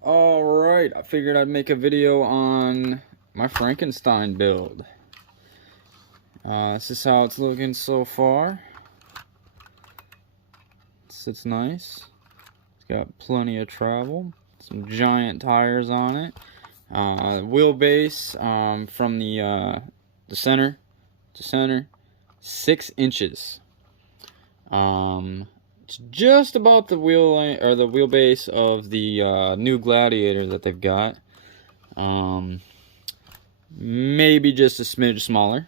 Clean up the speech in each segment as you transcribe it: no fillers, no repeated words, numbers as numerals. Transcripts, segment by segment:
Alright, I figured I'd make a video on my Frankenstein build. This is how it's looking so far. It sits nice. It's got plenty of travel. Some giant tires on it. Wheelbase from the center to center, 6 inches. It's just about the wheelbase of the new Gladiator that they've got. Maybe just a smidge smaller,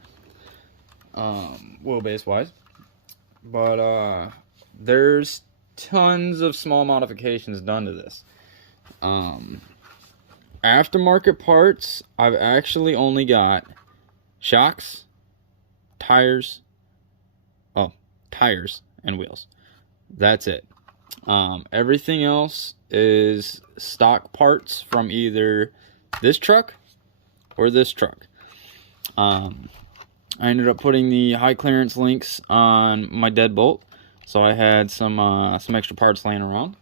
wheelbase wise. But there's tons of small modifications done to this. Aftermarket parts, I've actually only got shocks, tires and wheels. That's it. Everything else is stock parts from either this truck or this truck. I ended up putting the high clearance links on my deadbolt, so I had some extra parts laying around.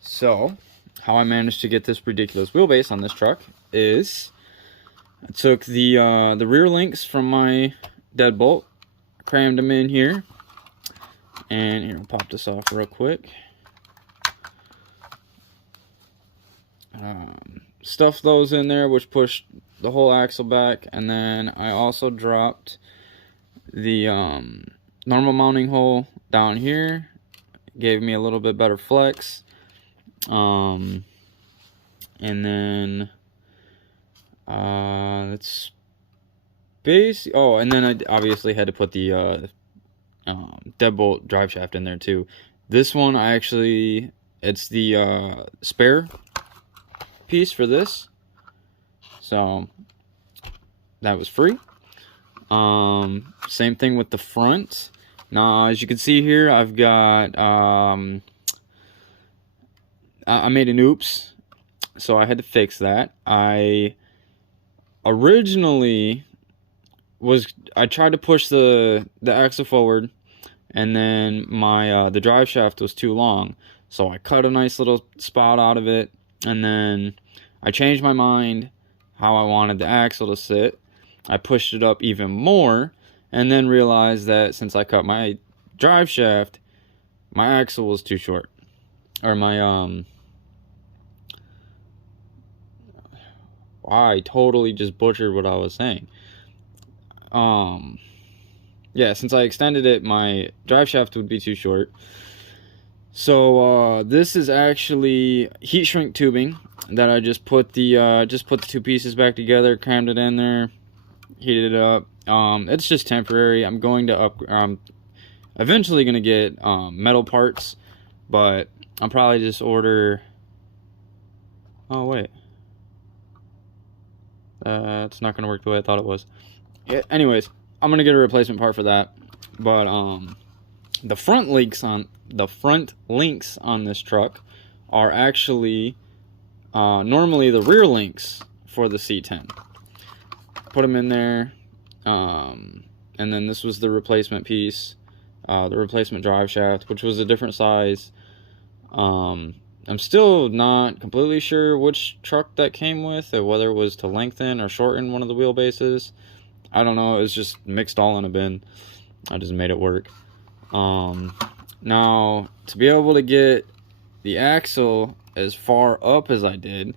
So how I managed to get this ridiculous wheelbase on this truck is I took the rear links from my deadbolt, crammed them in here, and here, I'll pop this off real quick. Stuffed those in there, which pushed the whole axle back, and then I also dropped the normal mounting hole down here. Gave me a little bit better flex. And then that's basic. Oh, and then I obviously had to put the deadbolt drive shaft in there too. This one it's the spare piece for this, so that was free. Same thing with the front. Now, as you can see here, I've got I made an oops, so I had to fix that. I originally I tried to push the axle forward, and then my the drive shaft was too long, so I cut a nice little spot out of it, and then I changed my mind how I wanted the axle to sit. I pushed it up even more, and then realized that since I cut my drive shaft, my axle was too short, or my I totally just butchered what I was saying. Yeah, since I extended it, my drive shaft would be too short. So this is actually heat shrink tubing that I just put the two pieces back together, crammed it in there, heated it up. It's just temporary. I'm going to eventually gonna get metal parts, but I'll probably just order. Oh wait, it's not gonna work the way I thought it was. Yeah. Anyways, I'm gonna get a replacement part for that. But the front links on this truck are actually normally the rear links for the C10. Put them in there, and then this was the replacement piece, the replacement drive shaft, which was a different size. I'm still not completely sure which truck that came with, or whether it was to lengthen or shorten one of the wheelbases. I don't know, it was just mixed all in a bin. I just made it work. Now, to be able to get the axle as far up as I did,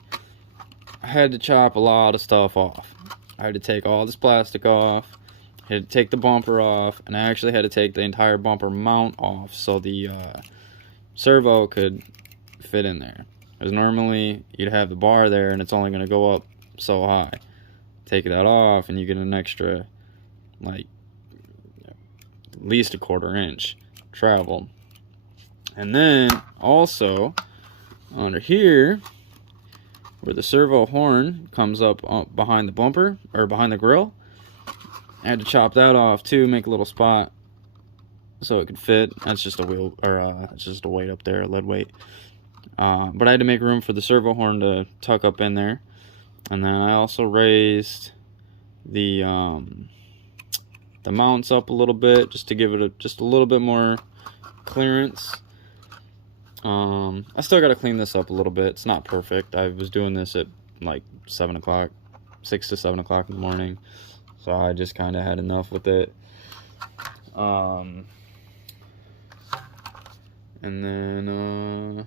I had to chop a lot of stuff off. I had to take all this plastic off, I had to take the bumper off, and I actually had to take the entire bumper mount off so the servo could fit in there. Because normally you'd have the bar there and it's only going to go up so high. Take that off and you get an extra, like, at least a 1/4 inch travel. And then also under here where the servo horn comes up behind the bumper, or behind the grill, I had to chop that off too, make a little spot so it could fit. That's just a wheel, or it's just a weight up there, a lead weight. But I had to make room for the servo horn to tuck up in there. And then I also raised the the mounts up a little bit just to give it just a little bit more clearance. I still got to clean this up a little bit. It's not perfect. I was doing this at like 7 o'clock, 6 to 7 o'clock in the morning, so I just kind of had enough with it. And then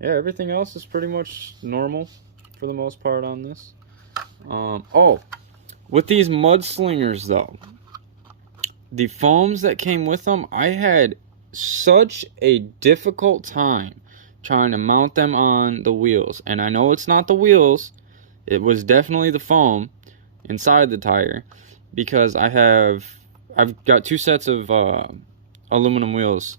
yeah, everything else is pretty much normal for the most part on this. Oh, with these mudslingers though, the foams that came with them, I had such a difficult time trying to mount them on the wheels. And I know it's not the wheels, it was definitely the foam inside the tire, because I've got 2 sets of aluminum wheels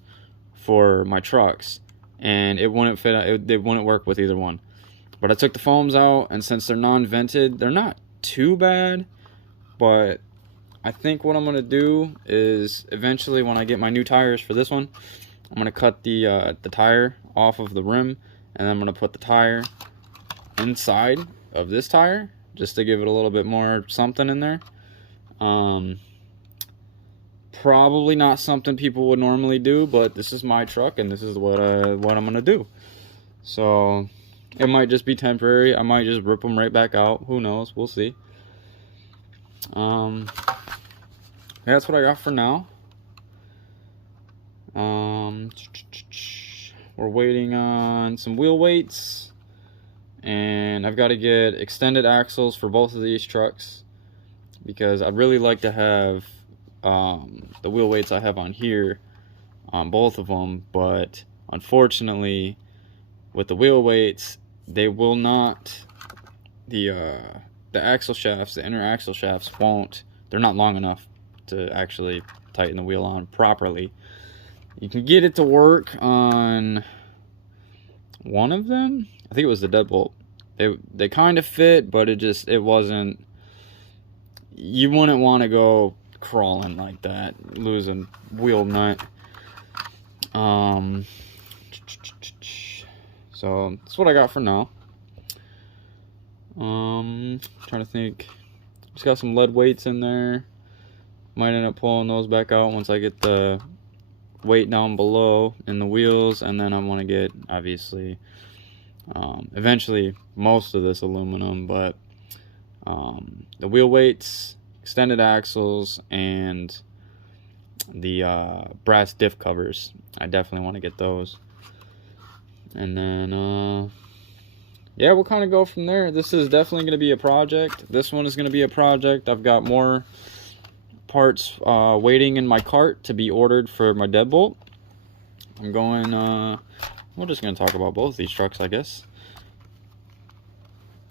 for my trucks, and it wouldn't fit. It wouldn't work with either one. But I took the foams out, and since they're non-vented, they're not too bad. But I think what I'm gonna do is eventually, when I get my new tires for this one, I'm gonna cut the tire off of the rim, and I'm gonna put the tire inside of this tire just to give it a little bit more something in there. Probably not something people would normally do, but this is my truck, and this is what I'm gonna do. So it might just be temporary. I might just rip them right back out. Who knows? We'll see. Yeah, that's what I got for now. We're waiting on some wheel weights, and I've got to get extended axles for both of these trucks, because I'd really like to have the wheel weights I have on here on both of them, but unfortunately with the wheel weights, they will not, the axle shafts, the inner axle shafts won't, they're not long enough to actually tighten the wheel on properly. You can get it to work on one of them. I think it was the deadbolt. They kind of fit, but it wasn't, you wouldn't want to go crawling like that, lose a wheel nut. So that's what I got for now. Trying to think. Just got some lead weights in there. Might end up pulling those back out once I get the weight down below in the wheels, and then I want to get, obviously, eventually most of this aluminum, but the wheel weights, extended axles, and the brass diff covers. I definitely want to get those. And then yeah, we'll kind of go from there. This is definitely going to be a project. This one is going to be a project. I've got more parts waiting in my cart to be ordered for my deadbolt. I'm going, we're just going to talk about both these trucks, I guess.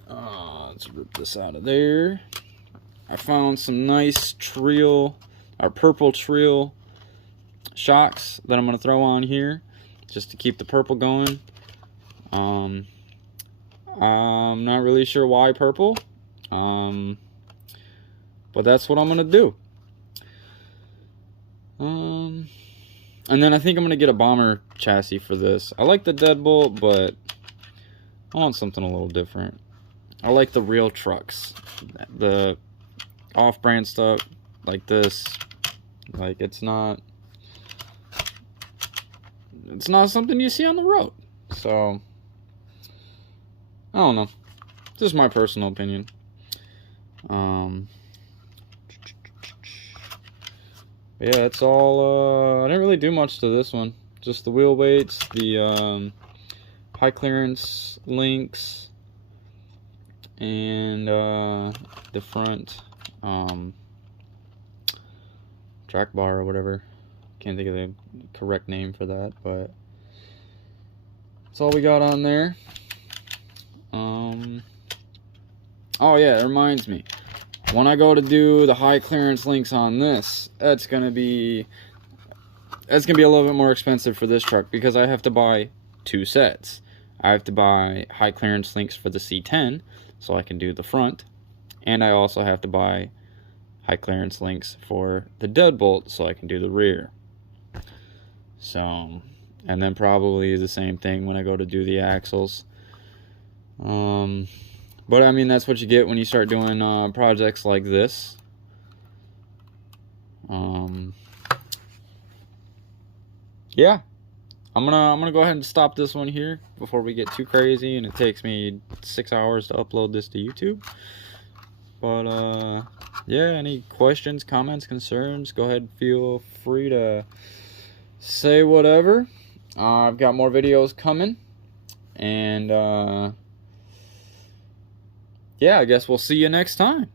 Let's rip this out of there. I found some nice Trill, or purple Trill shocks that I'm going to throw on here just to keep the purple going. I'm not really sure why purple, but that's what I'm going to do. And then I think I'm going to get a bomber chassis for this. I like the deadbolt, but I want something a little different. I like the real trucks. The off-brand stuff like this, like it's not something you see on the road. So I don't know. This is my personal opinion. Yeah, it's all, I didn't really do much to this one. Just the wheel weights, the high clearance links, and the front track bar or whatever. Can't think of the correct name for that, but that's all we got on there. Oh yeah, it reminds me. When I go to do the high clearance links on this, that's gonna be a little bit more expensive for this truck, because I have to buy 2 sets. I have to buy high clearance links for the C10 so I can do the front, and I also have to buy high clearance links for the deadbolt so I can do the rear. So, and then probably the same thing when I go to do the axles. But I mean, that's what you get when you start doing projects like this. Yeah, I'm gonna go ahead and stop this one here before we get too crazy and it takes me 6 hours to upload this to YouTube. But yeah, any questions, comments, concerns, go ahead, feel free to say whatever. I've got more videos coming, and yeah, I guess we'll see you next time.